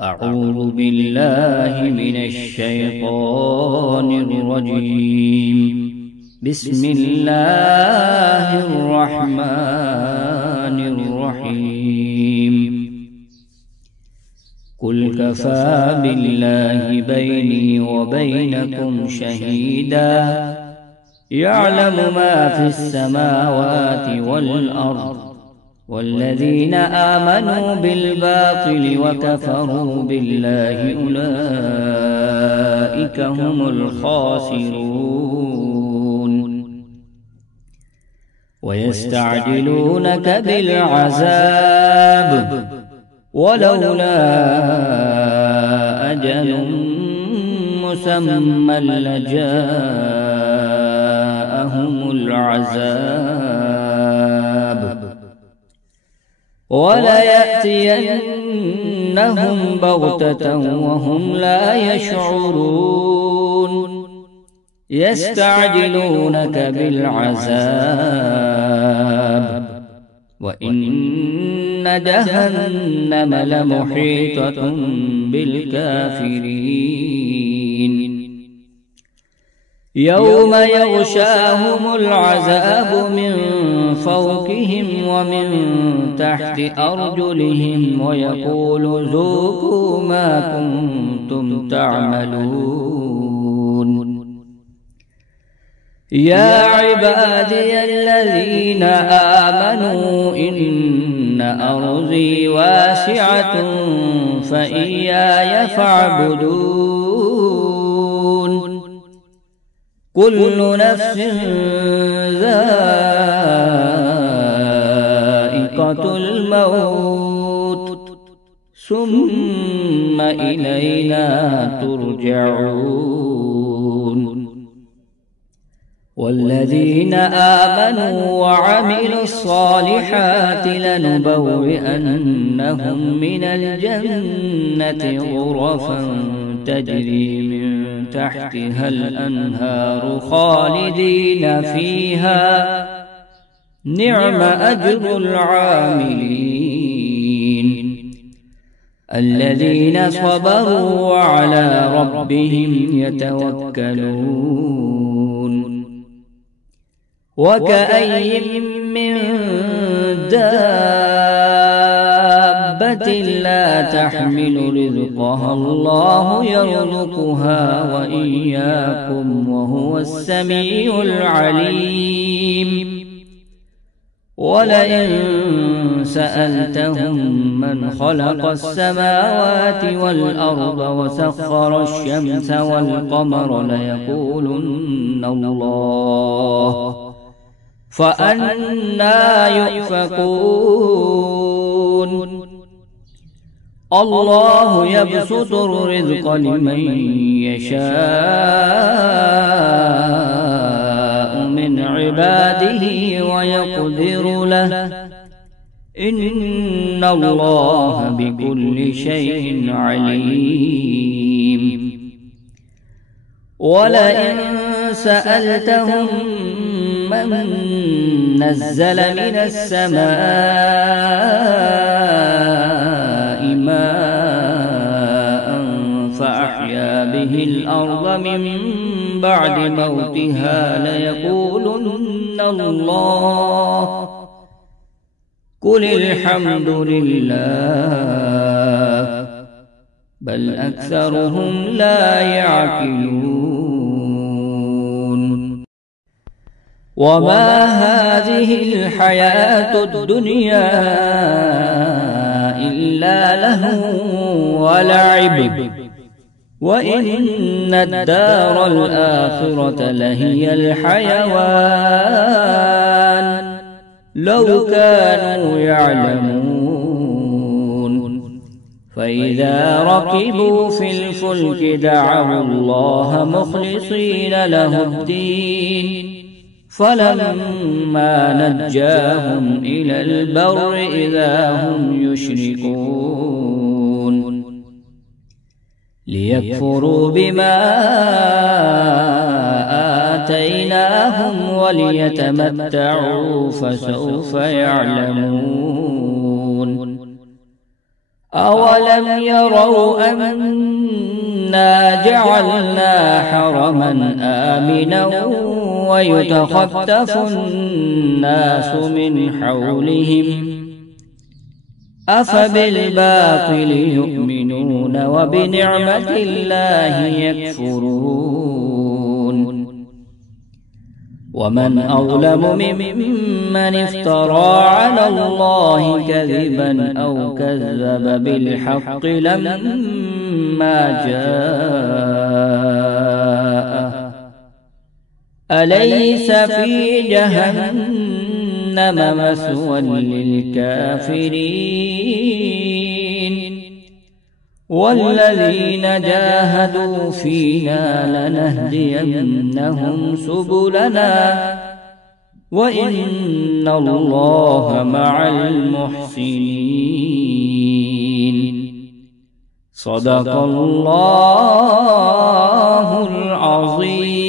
أعوذ بالله من الشيطان الرجيم. بسم الله الرحمن الرحيم. قل كفى بالله بيني وبينكم شهيدا يعلم ما في السماوات والأرض والذين آمنوا بالباطل وكفروا بالله أولئك هم الخاسرون. ويستعجلونك بالعذاب ولولا أجل مسمى لجاءهم العذاب وليأتينهم بغتة وهم لا يشعرون. يستعجلونك بالعذاب وإن جهنم لمحيطة بالكافرين. يوم يغشاهم العذاب من فوقهم ومن تحت أرجلهم ويقول ذوقوا ما كنتم تعملون. يا عبادي الذين آمنوا إن أرضي واسعة فإياي فاعبدون. كل نفس ذائقة الموت ثم إلينا ترجعون. والذين آمنوا وعملوا الصالحات لنبوئنهم من الجنة غرفا تجري من تحتها الأنهار خالدين فيها نعم أجر العاملين. الذين صبروا وعلى ربهم يتوكلون. وكأي من دابة لا تحمل رزقها الله يرزقها وإياكم وهو السميع العليم. ولئن سألتهم من خلق السماوات والأرض وسخر الشمس والقمر ليقولن الله فأنى يؤفكون. الله يبسط الرزق لمن يشاء من عباده ويقدر له إن الله بكل شيء عليم. ولئن سألتهم من نزل من السماء ماء فأحيا به الأرض من بعد موتها ليقولن الله قل الحمد لله بل أكثرهم لا يعقلون. وما هذه الحياة الدنيا إلا لهو ولعب وإن الدار الآخرة لهي الحيوان لو كانوا يعلمون. فإذا ركبوا في الفلك دعوا الله مخلصين له الدين فلما نجاهم إلى البر إذا هم يشركون. ليكفروا بما آتيناهم وليتمتعوا فسوف يعلمون. أولم يروا أنا جعلنا حرما آمنا ويتخطف الناس من حولهم أفبالباطل يؤمنون وبنعمة الله يكفرون ومن أظلم ممن افترى على الله كذبا أو كذب بالحق لما جاءه أليس في جهنم مثوى للكافرين والذين جاهدوا فينا لنهدينهم سبلنا وإن الله مع المحسنين. صدق الله العظيم.